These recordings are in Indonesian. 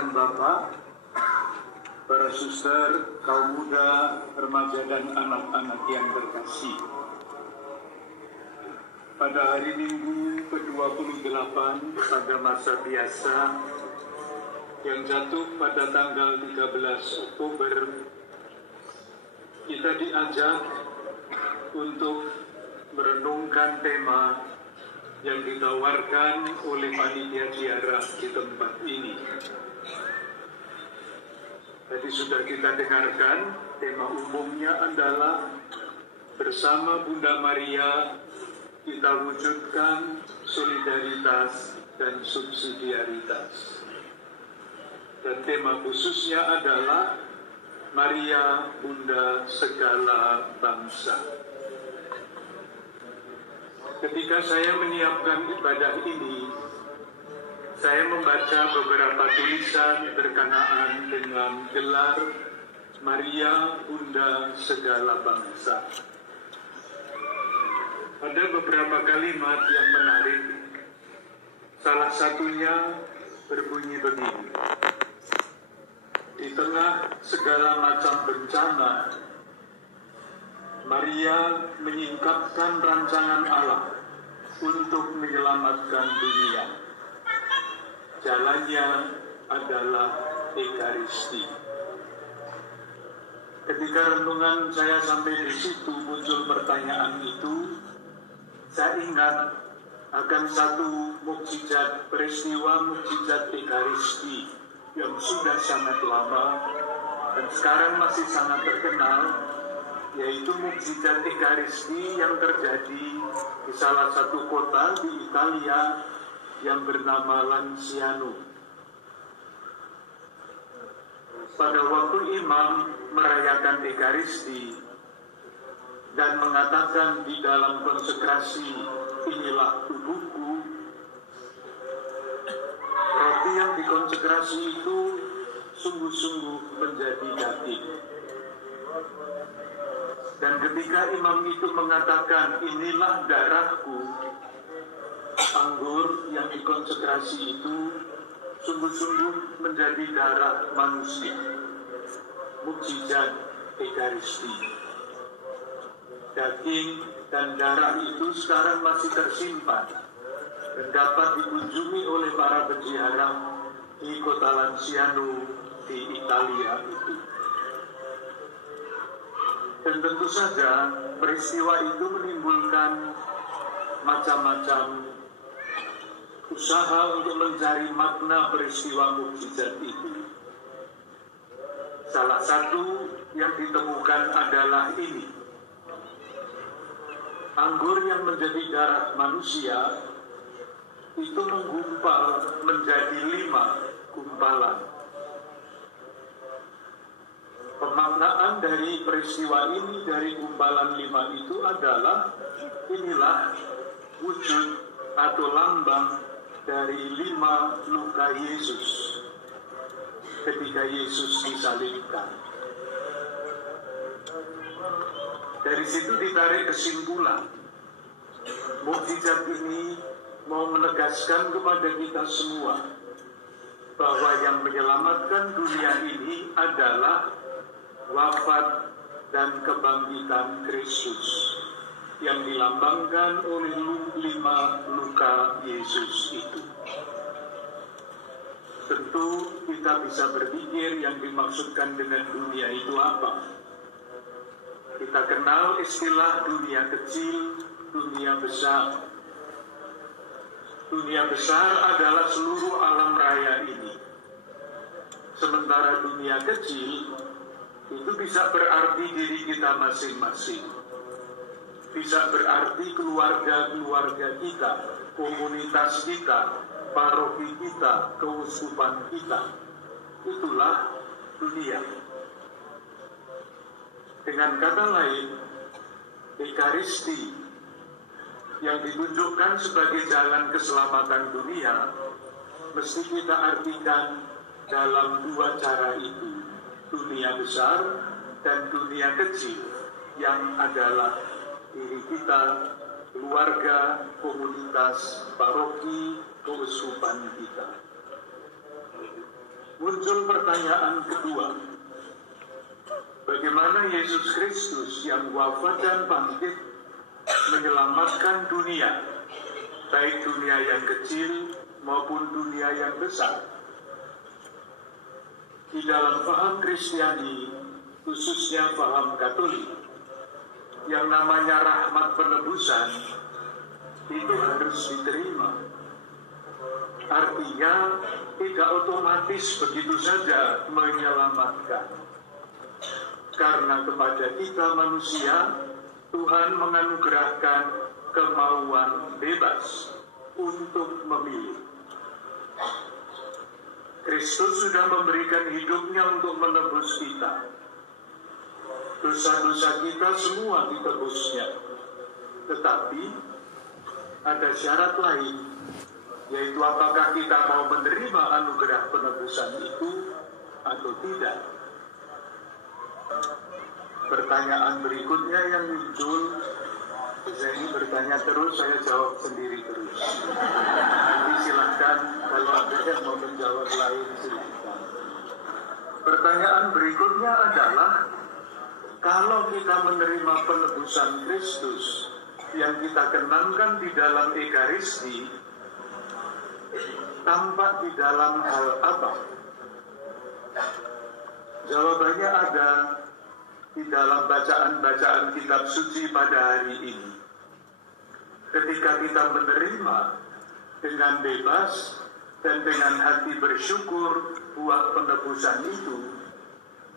Tuhan Bapa, para suster, kaum muda, remaja dan anak-anak yang terkasih. Pada hari Minggu ke-28 pada masa biasa yang jatuh pada tanggal 13 Oktober, kita diajak untuk merenungkan tema yang ditawarkan oleh panitia ziarah di tempat ini. Tadi sudah kita dengarkan, tema umumnya adalah bersama Bunda Maria kita wujudkan solidaritas dan subsidiaritas. Dan tema khususnya adalah Maria Bunda segala bangsa. Ketika saya menyiapkan ibadah ini, saya membaca beberapa tulisan berkenaan dengan gelar Maria Bunda segala bangsa. Ada beberapa kalimat yang menarik. Salah satunya berbunyi begini: di tengah segala macam bencana, Maria menyingkapkan rancangan Allah untuk menyelamatkan dunia. Jalannya adalah Ekaristi. Ketika renungan saya sampai di situ muncul pertanyaan itu, saya ingat akan satu mukjizat, peristiwa mukjizat Ekaristi yang sudah sangat lama dan sekarang masih sangat terkenal, yaitu mukjizat Ekaristi yang terjadi di salah satu kota di Italia yang bernama Lanciano. Pada waktu imam merayakan Ekaristi dan mengatakan di dalam konsekrasi, inilah tubuhku, roti yang dikonsekrasi itu sungguh-sungguh menjadi daging. Dan ketika imam itu mengatakan inilah darahku, anggur yang dikonsekrasi itu sungguh-sungguh menjadi darah manusia. Mukjizat Ekaristi. Daging dan darah itu sekarang masih tersimpan dan dapat dikunjungi oleh para peziarah di kota Lanciano di Italia itu. Dan tentu saja peristiwa itu menimbulkan macam-macam usaha untuk mencari makna peristiwa mukjizat itu. Salah satu yang ditemukan adalah ini: anggur yang menjadi darah manusia itu menggumpal menjadi 5 gumpalan. Pemaknaan dari peristiwa ini, dari gumpalan 5 itu adalah inilah wujud atau lambang dari 5 luka Yesus ketika Yesus disalibkan. Dari situ ditarik kesimpulan, mukjizat ini mau menegaskan kepada kita semua bahwa yang menyelamatkan dunia ini adalah wafat dan kebangkitan Kristus yang dilambangkan oleh 5 luka Yesus itu. Tentu kita bisa berpikir yang dimaksudkan dengan dunia itu apa. Kita kenal istilah dunia kecil, dunia besar. Dunia besar adalah seluruh alam raya ini. Sementara dunia kecil itu bisa berarti diri kita masing-masing. Bisa berarti keluarga-keluarga kita, komunitas kita, paroki kita, keuskupan kita. Itulah dunia. Dengan kata lain, Ekaristi yang ditunjukkan sebagai jalan keselamatan dunia mesti kita artikan dalam 2 cara itu: dunia besar dan dunia kecil, yang adalah diri kita, keluarga, komunitas, paroki, keuskupan kita. muncul pertanyaan kedua. Bagaimana Yesus Kristus yang wafat dan bangkit menyelamatkan dunia, baik dunia yang kecil maupun dunia yang besar? Di dalam paham Kristiani, khususnya paham Katolik, yang namanya rahmat penebusan itu harus diterima. Artinya tidak otomatis begitu saja menyelamatkan. Karena kepada kita manusia, Tuhan menganugerahkan kemauan bebas untuk memilih. Kristus sudah memberikan hidupnya untuk menebus kita. Dosa-dosa kita semua ditebusnya. Tetapi ada syarat lain, yaitu apakah kita mau menerima anugerah penebusan itu atau tidak. Pertanyaan berikutnya yang muncul, saya ini bertanya terus, saya jawab sendiri terus. Nanti silahkan kalau ada yang mau menjawab lain, silahkan. Pertanyaan berikutnya adalah, kalau kita menerima penebusan Kristus yang kita kenangkan di dalam Ekaristi, tampak di dalam hal apa? Jawabannya ada di dalam bacaan-bacaan kitab suci pada hari ini. Ketika kita menerima dengan bebas dan dengan hati bersyukur buah penebusan itu,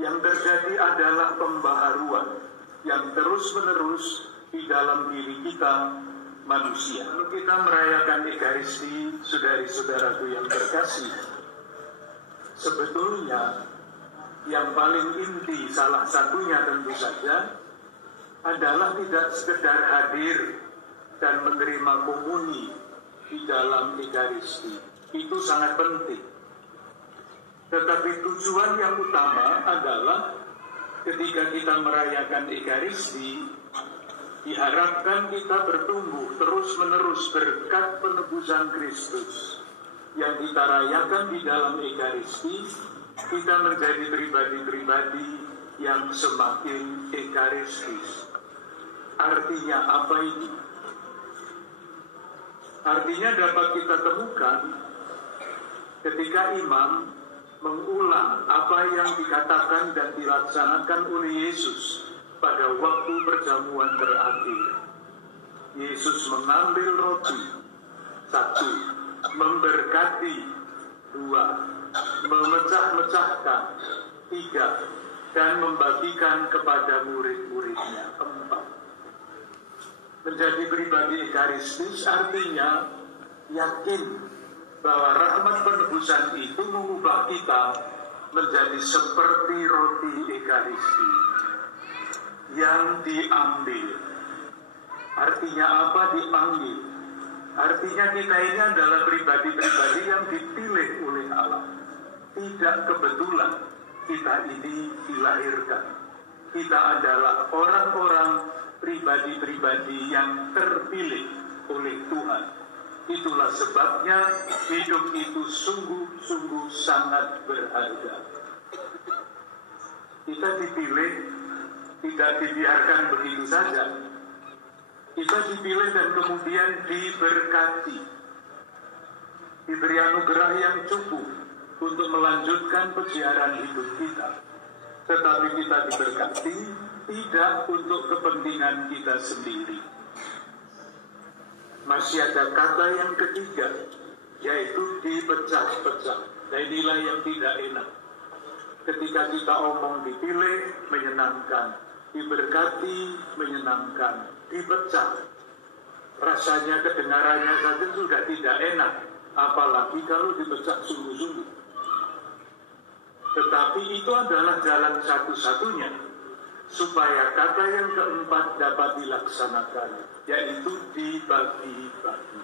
yang terjadi adalah pembaharuan yang terus-menerus di dalam diri kita manusia. Lalu kita merayakan Ekaristi, saudari-saudaraku yang terkasih, sebetulnya yang paling inti salah satunya tentu saja adalah tidak sekedar hadir dan menerima komuni di dalam Ekaristi. Itu sangat penting. Tetapi tujuan yang utama adalah ketika kita merayakan Ekaristi, diharapkan kita bertumbuh terus-menerus berkat penebusan Kristus yang kita rayakan di dalam Ekaristi. Kita menjadi pribadi-pribadi yang semakin ekaristis. Artinya apa ini? Artinya dapat kita temukan ketika imam mengulang apa yang dikatakan dan dilaksanakan oleh Yesus pada waktu perjamuan terakhir. Yesus mengambil roti, 1, memberkati, 2, memecah-mecahkan, 3, dan membagikan kepada murid-muridnya, 4. Menjadi pribadi ekaristis artinya yakin bahwa rahmat penebusan itu mengubah kita menjadi seperti roti Ekaristi yang diambil. Artinya apa dipanggil? Artinya kita ini adalah pribadi-pribadi yang dipilih oleh Allah. Tidak kebetulan kita ini dilahirkan. Kita adalah orang-orang pribadi-pribadi yang terpilih oleh Tuhan. Itulah sebabnya hidup itu sungguh-sungguh sangat berharga. Kita dipilih, tidak dibiarkan begitu saja. Kita dipilih dan kemudian diberkati. Diberi anugerah yang cukup untuk melanjutkan perjalanan hidup kita. Tetapi kita diberkati tidak untuk kepentingan kita sendiri. Masih ada kata yang ketiga, yaitu dipecah-pecah. Nah, inilah yang tidak enak. Ketika kita omong dipilih, menyenangkan. Diberkati, menyenangkan. Dipecah. Rasanya kedengarannya saja sudah tidak enak. Apalagi kalau dipecah sungguh-sungguh. Tetapi itu adalah jalan satu-satunya supaya kata yang keempat dapat dilaksanakan, yaitu dibagi-bagi.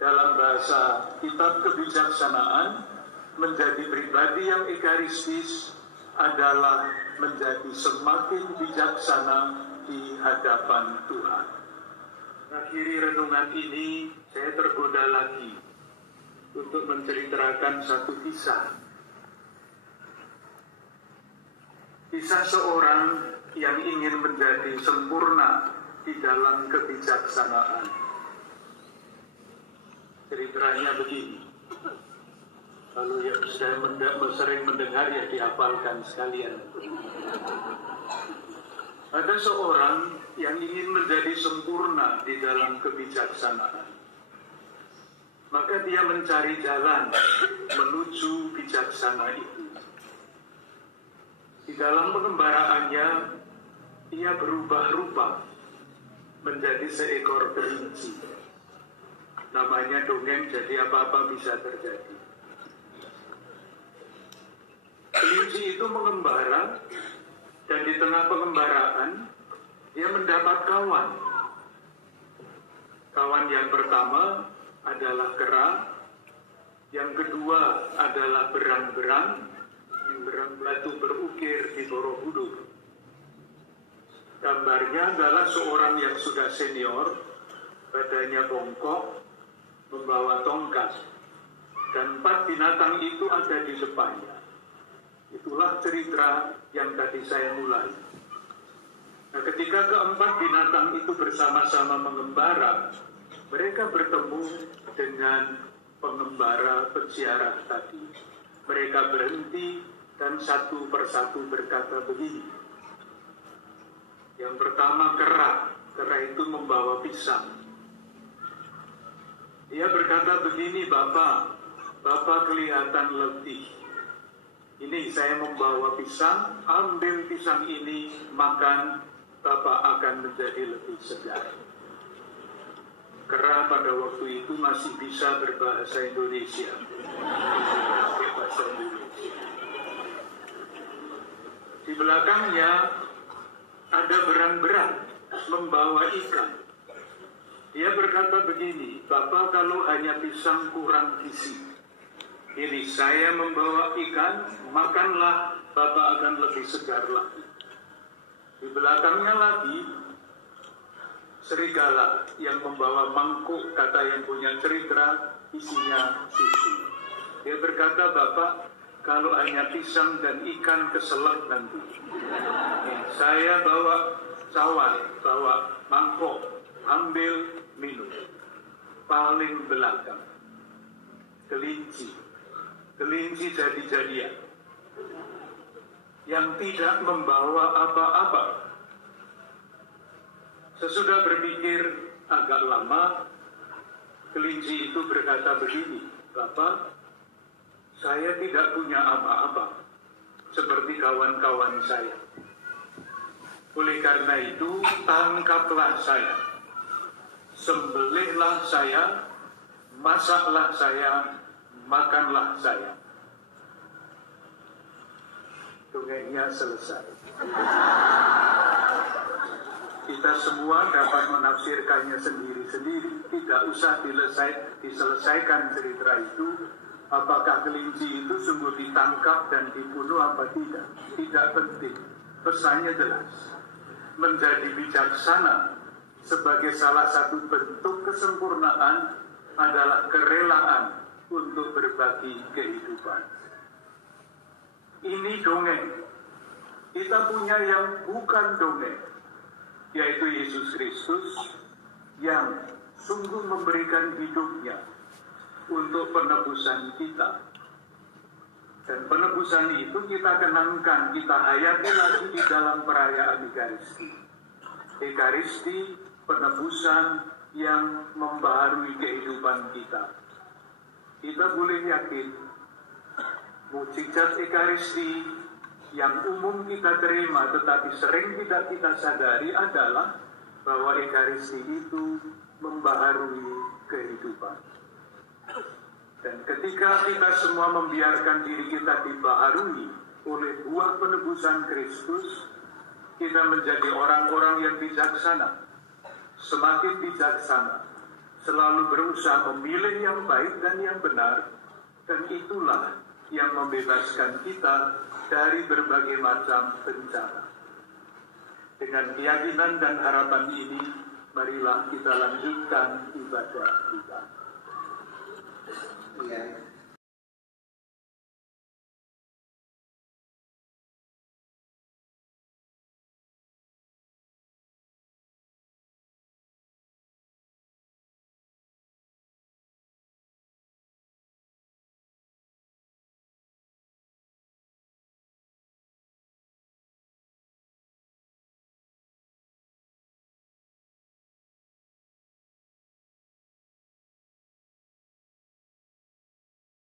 Dalam bahasa kitab kebijaksanaan, menjadi pribadi yang ekaristis adalah menjadi semakin bijaksana di hadapan Tuhan. Akhiri renungan ini, saya tergoda lagi untuk menceritakan satu kisah. Kisah seorang yang ingin menjadi sempurna di dalam kebijaksanaan. Ceritanya begini. Kalau yang sudah sering mendengar ya dihafalkan sekalian. Ada seorang yang ingin menjadi sempurna di dalam kebijaksanaan. Maka dia mencari jalan menuju bijaksana itu. Di dalam pengembaraannya, ia berubah rupa menjadi seekor kelinci. Namanya dongeng, jadi apa-apa bisa terjadi. Kelinci itu mengembara, dan di tengah pengembaraan, dia mendapat kawan. Kawan yang pertama adalah kera, yang kedua adalah berang-berang, berang batu berukir di Borobudur. Gambarnya adalah seorang yang sudah senior, badannya bongkok, membawa tongkat, dan 4 binatang itu ada di depannya. Itulah cerita yang tadi saya mulai. Nah, ketika keempat binatang itu bersama-sama mengembara, mereka bertemu dengan pengembara peziarah tadi. Mereka berhenti dan satu persatu berkata begini. Yang pertama kera itu membawa pisang. Dia berkata begini, Bapak kelihatan letih. Ini saya membawa pisang, ambil pisang ini, makan, Bapak akan menjadi lebih segar. Kera pada waktu itu masih bisa berbahasa Indonesia. Bahasa Indonesia. Di belakangnya ada berang-berang membawa ikan. Dia berkata begini, Bapak kalau hanya pisang kurang gizi. Ini saya membawa ikan, makanlah, Bapak akan lebih segar lagi. Di belakangnya lagi, serigala yang membawa mangkuk, kata yang punya cerita, isinya susu. Dia berkata, Bapak, kalau hanya pisang dan ikan keselak nanti. Saya bawa cawan, bawa mangkok, ambil, minum. Paling belakang, kelinci jadi-jadian, yang tidak membawa apa-apa. Sesudah berpikir agak lama, kelinci itu berkata begini, Bapak, saya tidak punya apa-apa, seperti kawan-kawan saya. Oleh karena itu, tangkaplah saya, sembelihlah saya, masaklah saya, makanlah saya. Dongengnya selesai. Kita semua dapat menafsirkannya sendiri-sendiri. Tidak usah diselesaikan cerita itu. Apakah kelinci itu sungguh ditangkap dan dibunuh apa tidak? Tidak penting. Pesannya jelas. Menjadi bijaksana sebagai salah satu bentuk kesempurnaan adalah kerelaan untuk berbagi kehidupan. Ini dongeng. Kita punya yang bukan dongeng, yaitu Yesus Kristus yang sungguh memberikan hidupnya untuk penebusan kita. Dan penebusan itu kita kenangkan, kita hayati lagi di dalam perayaan Ekaristi. Ekaristi, penebusan yang membaharui kehidupan kita. Kita boleh yakin, mukjizat Ekaristi yang umum kita terima tetapi sering tidak kita sadari adalah bahwa Ekaristi itu membaharui kehidupan. Dan ketika kita semua membiarkan diri kita dibaharui oleh buah penebusan Kristus, kita menjadi orang-orang yang bijaksana, semakin bijaksana, selalu berusaha memilih yang baik dan yang benar, dan itulah yang membebaskan kita dari berbagai macam bencana. Dengan keyakinan dan harapan ini, marilah kita lanjutkan ibadah kita. Iya.